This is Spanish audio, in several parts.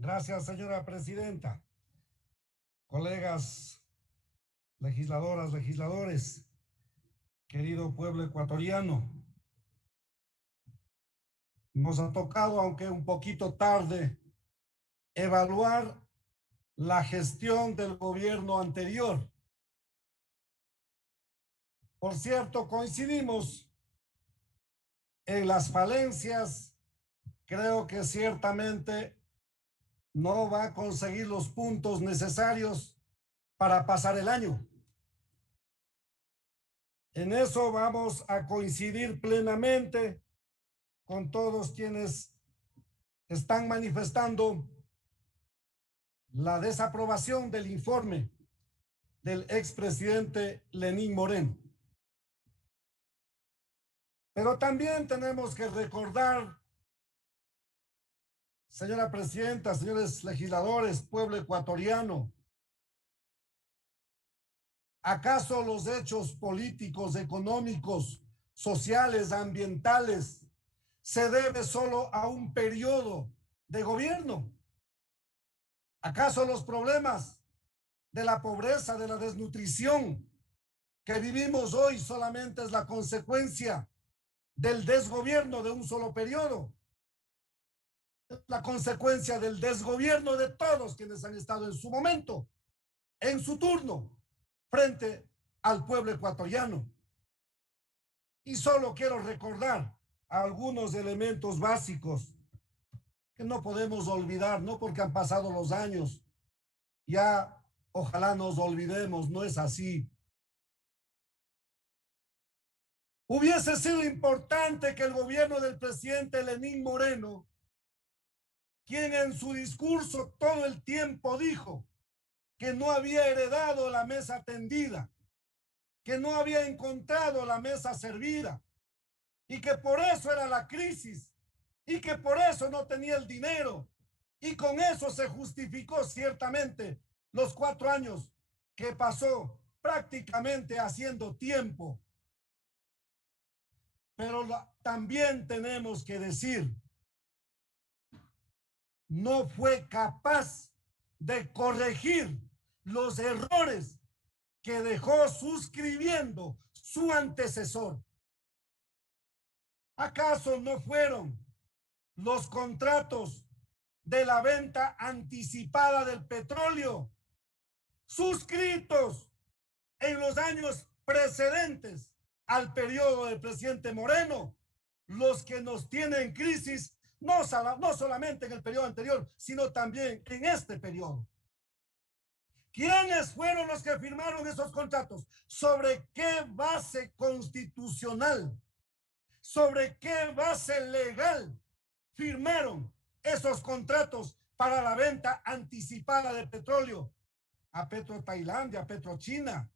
Gracias, señora presidenta. Colegas, legisladoras, legisladores, querido pueblo ecuatoriano, nos ha tocado, aunque un poquito tarde, evaluar la gestión del gobierno anterior. Por cierto, coincidimos en las falencias. Creo que ciertamente no va a conseguir los puntos necesarios para pasar el año. En eso vamos a coincidir plenamente con todos quienes están manifestando la desaprobación del informe del expresidente Lenín Moreno. Pero también tenemos que recordar, señora presidenta, señores legisladores, pueblo ecuatoriano, ¿acaso los hechos políticos, económicos, sociales, ambientales se debe solo a un periodo de gobierno? ¿Acaso los problemas de la pobreza, de la desnutrición que vivimos hoy solamente es la consecuencia del desgobierno de un solo periodo? La consecuencia del desgobierno de todos quienes han estado en su momento, en su turno, frente al pueblo ecuatoriano. Y solo quiero recordar algunos elementos básicos que no podemos olvidar, no porque han pasado los años, ya ojalá nos olvidemos, no es así. Hubiese sido importante que el gobierno del presidente Lenín Moreno, quien en su discurso todo el tiempo dijo que no había heredado la mesa tendida, que no había encontrado la mesa servida y que por eso era la crisis y que por eso no tenía el dinero, y con eso se justificó ciertamente los 4 años que pasó prácticamente haciendo tiempo. Pero también tenemos que decir, no fue capaz de corregir los errores que dejó suscribiendo su antecesor. ¿Acaso no fueron los contratos de la venta anticipada del petróleo suscritos en los años precedentes al periodo del presidente Moreno los que nos tienen crisis, no solamente en el periodo anterior, sino también en este periodo? ¿Quiénes fueron los que firmaron esos contratos? ¿Sobre qué base constitucional? ¿Sobre qué base legal firmaron esos contratos para la venta anticipada de petróleo a Petro Tailandia, a Petro China?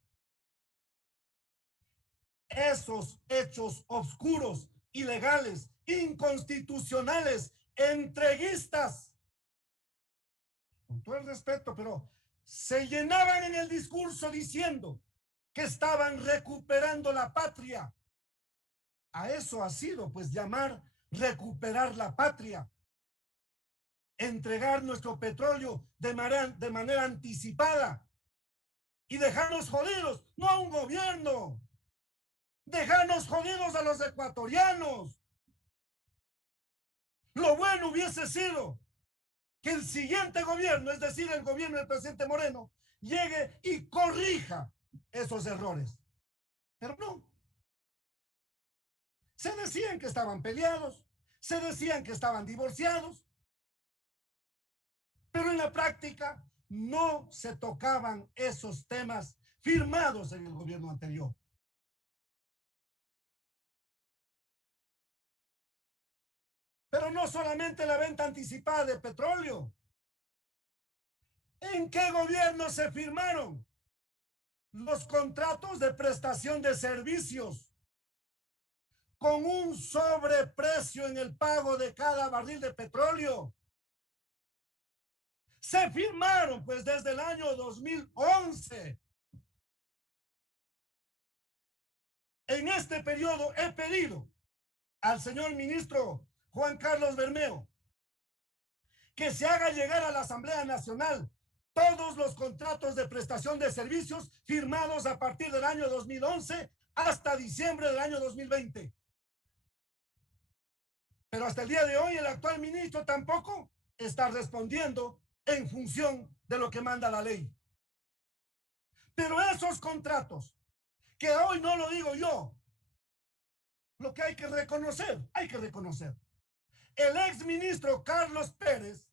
Esos hechos oscuros, ilegales, inconstitucionales, entreguistas, con todo el respeto, pero se llenaban en el discurso diciendo que estaban recuperando la patria. A eso ha sido, pues, llamar recuperar la patria. Entregar nuestro petróleo de manera anticipada y dejarnos jodidos, no a un gobierno, dejarnos jodidos a los ecuatorianos. Lo bueno hubiese sido que el siguiente gobierno, es decir, el gobierno del presidente Moreno, llegue y corrija esos errores. Pero no. Se decían que estaban peleados, se decían que estaban divorciados, pero en la práctica no se tocaban esos temas firmados en el gobierno anterior. Pero no solamente la venta anticipada de petróleo. ¿En qué gobierno se firmaron los contratos de prestación de servicios con un sobreprecio en el pago de cada barril de petróleo? Se firmaron pues desde el año 2011. En este periodo he pedido al señor ministro Juan Carlos Bermeo que se haga llegar a la Asamblea Nacional todos los contratos de prestación de servicios firmados a partir del año 2011 hasta diciembre del año 2020. Pero hasta el día de hoy el actual ministro tampoco está respondiendo en función de lo que manda la ley. Pero esos contratos, que hoy no lo digo yo, lo que hay que reconocer. El exministro Carlos Pérez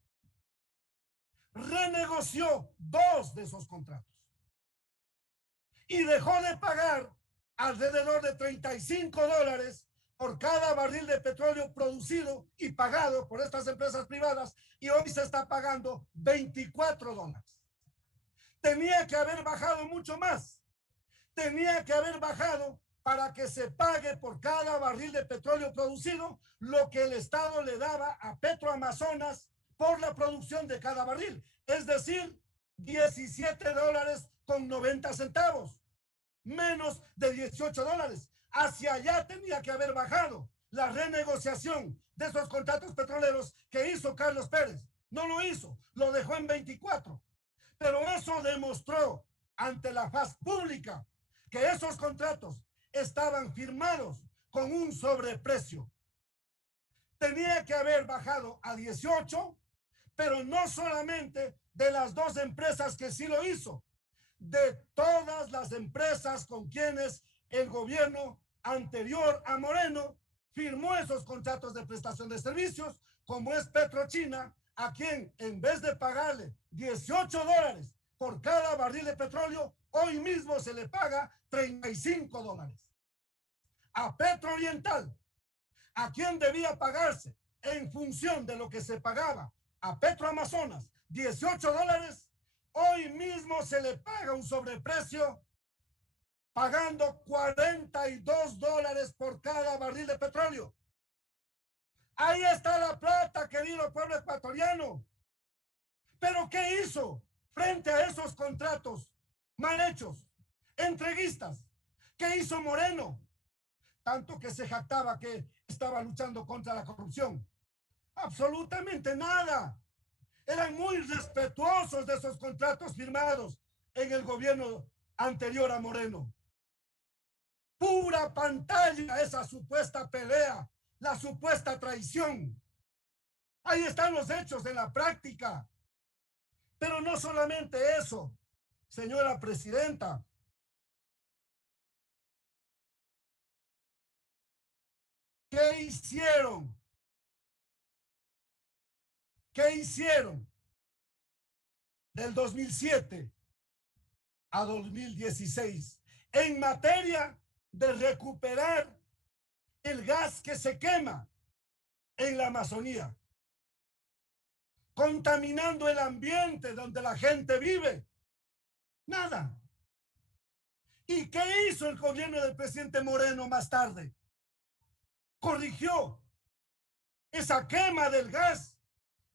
renegoció 2 de esos contratos y dejó de pagar alrededor de $35 por cada barril de petróleo producido y pagado por estas empresas privadas, y hoy se está pagando $24. Tenía que haber bajado mucho más. Tenía que haber bajado para que se pague por cada barril de petróleo producido lo que el Estado le daba a Petroamazonas por la producción de cada barril, es decir, $17.90, menos de $18. Hacia allá tenía que haber bajado la renegociación de esos contratos petroleros que hizo Carlos Pérez. No lo hizo, lo dejó en 24. Pero eso demostró ante la faz pública que esos contratos estaban firmados con un sobreprecio. Tenía que haber bajado a 18, pero no solamente de las 2 empresas que sí lo hizo, de todas las empresas con quienes el gobierno anterior a Moreno firmó esos contratos de prestación de servicios, como es Petrochina, a quien en vez de pagarle $18 por cada barril de petróleo, hoy mismo se le paga $35. A Petrooriental, a quien debía pagarse en función de lo que se pagaba a Petroamazonas $18, hoy mismo se le paga un sobreprecio pagando $42 por cada barril de petróleo. Ahí está la plata, querido pueblo ecuatoriano. ¿Pero qué hizo frente a esos contratos mal hechos, entreguistas? ¿Qué hizo Moreno? Tanto que se jactaba que estaba luchando contra la corrupción. Absolutamente nada. Eran muy respetuosos de esos contratos firmados en el gobierno anterior a Moreno. Pura pantalla esa supuesta pelea, la supuesta traición. Ahí están los hechos en la práctica. Pero no solamente eso, señora presidenta. ¿Qué hicieron? ¿Qué hicieron del 2007 a 2016 en materia de recuperar el gas que se quema en la Amazonía, contaminando el ambiente donde la gente vive? Nada. ¿Y qué hizo el gobierno del presidente Moreno más tarde? Corrigió esa quema del gas,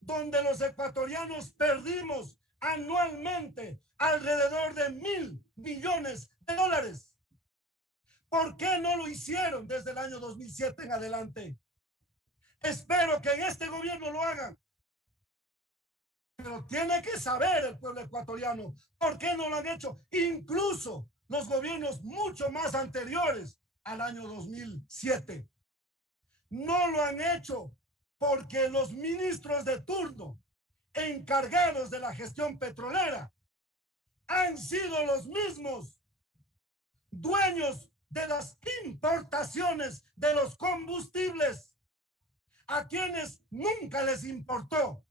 donde los ecuatorianos perdimos anualmente alrededor de $1.000 millones. ¿Por qué no lo hicieron desde el año 2007 en adelante? Espero que en este gobierno lo hagan. Pero tiene que saber el pueblo ecuatoriano por qué no lo han hecho. Incluso los gobiernos mucho más anteriores al año 2007. No lo han hecho porque los ministros de turno encargados de la gestión petrolera han sido los mismos dueños de las importaciones de los combustibles, a quienes nunca les importó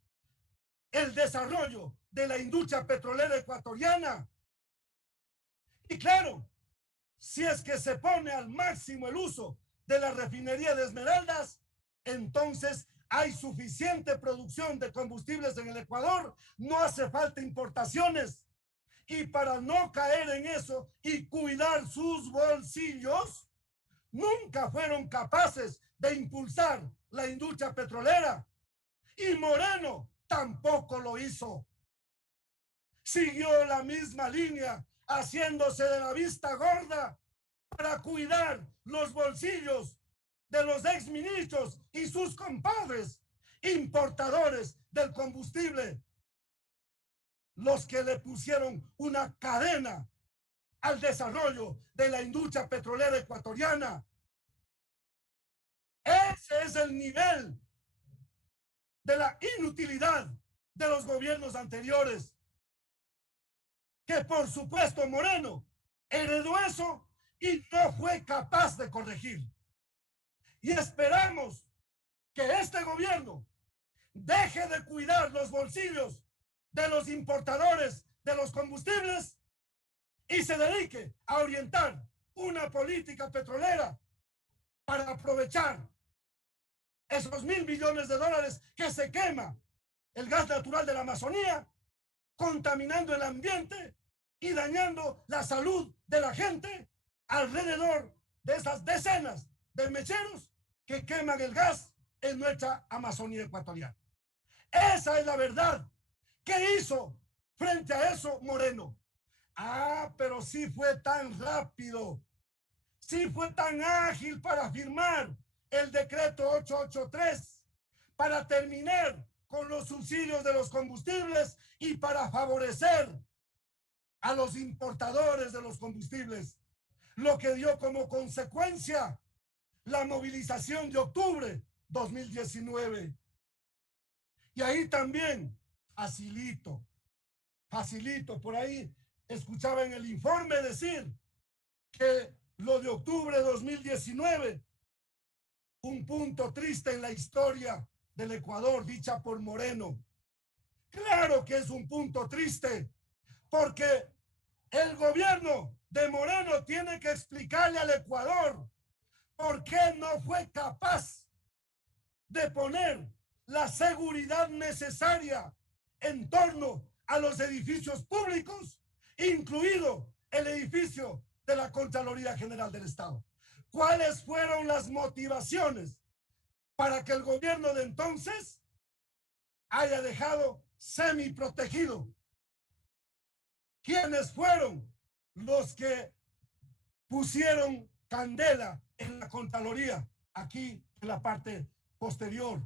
el desarrollo de la industria petrolera ecuatoriana. Y claro, si es que se pone al máximo el uso de la refinería de Esmeraldas, entonces hay suficiente producción de combustibles en el Ecuador, no hace falta importaciones. Y para no caer en eso y cuidar sus bolsillos, nunca fueron capaces de impulsar la industria petrolera. Y Moreno tampoco lo hizo. Siguió la misma línea, haciéndose de la vista gorda para cuidar los bolsillos de los exministros y sus compadres, importadores del combustible los que le pusieron una cadena al desarrollo de la industria petrolera ecuatoriana. Ese es el nivel de la inutilidad de los gobiernos anteriores, que por supuesto Moreno heredó eso y no fue capaz de corregir. Y esperamos que este gobierno deje de cuidar los bolsillos de los importadores de los combustibles y se dedique a orientar una política petrolera para aprovechar esos $1.000 billones que se quema el gas natural de la Amazonía, contaminando el ambiente y dañando la salud de la gente alrededor de esas decenas de mecheros que queman el gas en nuestra Amazonía ecuatoriana. Esa es la verdad. ¿Qué hizo frente a eso Moreno? Pero sí fue tan rápido, sí fue tan ágil para firmar el decreto 883, para terminar con los subsidios de los combustibles y para favorecer a los importadores de los combustibles, lo que dio como consecuencia la movilización de octubre 2019. Y ahí también, facilito, por ahí escuchaba en el informe decir que lo de octubre de 2019, un punto triste en la historia del Ecuador, dicha por Moreno. Claro que es un punto triste, porque el gobierno de Moreno tiene que explicarle al Ecuador por qué no fue capaz de poner la seguridad necesaria en torno a los edificios públicos, incluido el edificio de la Contraloría General del Estado. ¿Cuáles fueron las motivaciones para que el gobierno de entonces haya dejado semiprotegido? ¿Quiénes fueron los que pusieron candela en la Contraloría, aquí en la parte posterior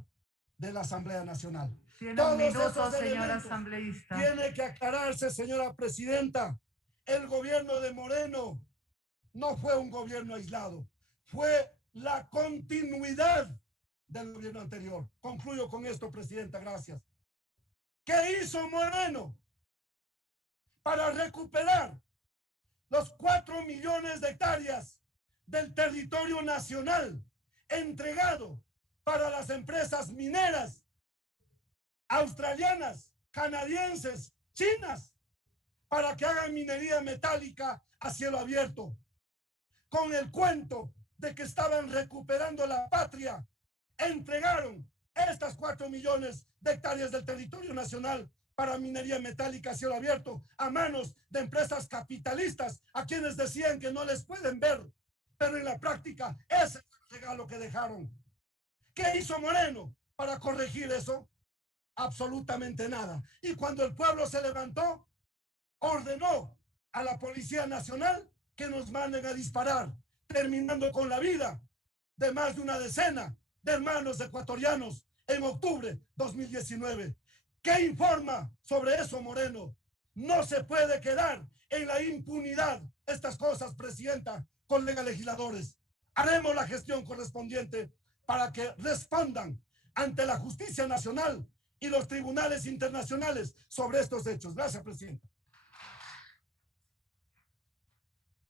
de la Asamblea Nacional? Tiene un minuto, señora asambleísta. Tiene que aclararse, señora presidenta. El gobierno de Moreno no fue un gobierno aislado, fue la continuidad del gobierno anterior. Concluyo con esto, presidenta, gracias. ¿Qué hizo Moreno para recuperar los 4 millones de hectáreas del territorio nacional entregado para las empresas mineras australianas, canadienses, chinas, para que hagan minería metálica a cielo abierto, con el cuento de que estaban recuperando la patria? Entregaron estas 4 millones de hectáreas del territorio nacional para minería metálica a cielo abierto a manos de empresas capitalistas, a quienes decían que no les pueden ver, pero en la práctica ese es el regalo que dejaron. ¿Qué hizo Moreno para corregir eso? Absolutamente nada. Y cuando el pueblo se levantó, ordenó a la Policía Nacional que nos manden a disparar, terminando con la vida de más de una decena de hermanos ecuatorianos en octubre 2019. ¿Qué informa sobre eso Moreno? No se puede quedar en la impunidad estas cosas, presidenta, colegas legisladores. Haremos la gestión correspondiente para que respondan ante la justicia nacional y los tribunales internacionales sobre estos hechos. Gracias, presidenta.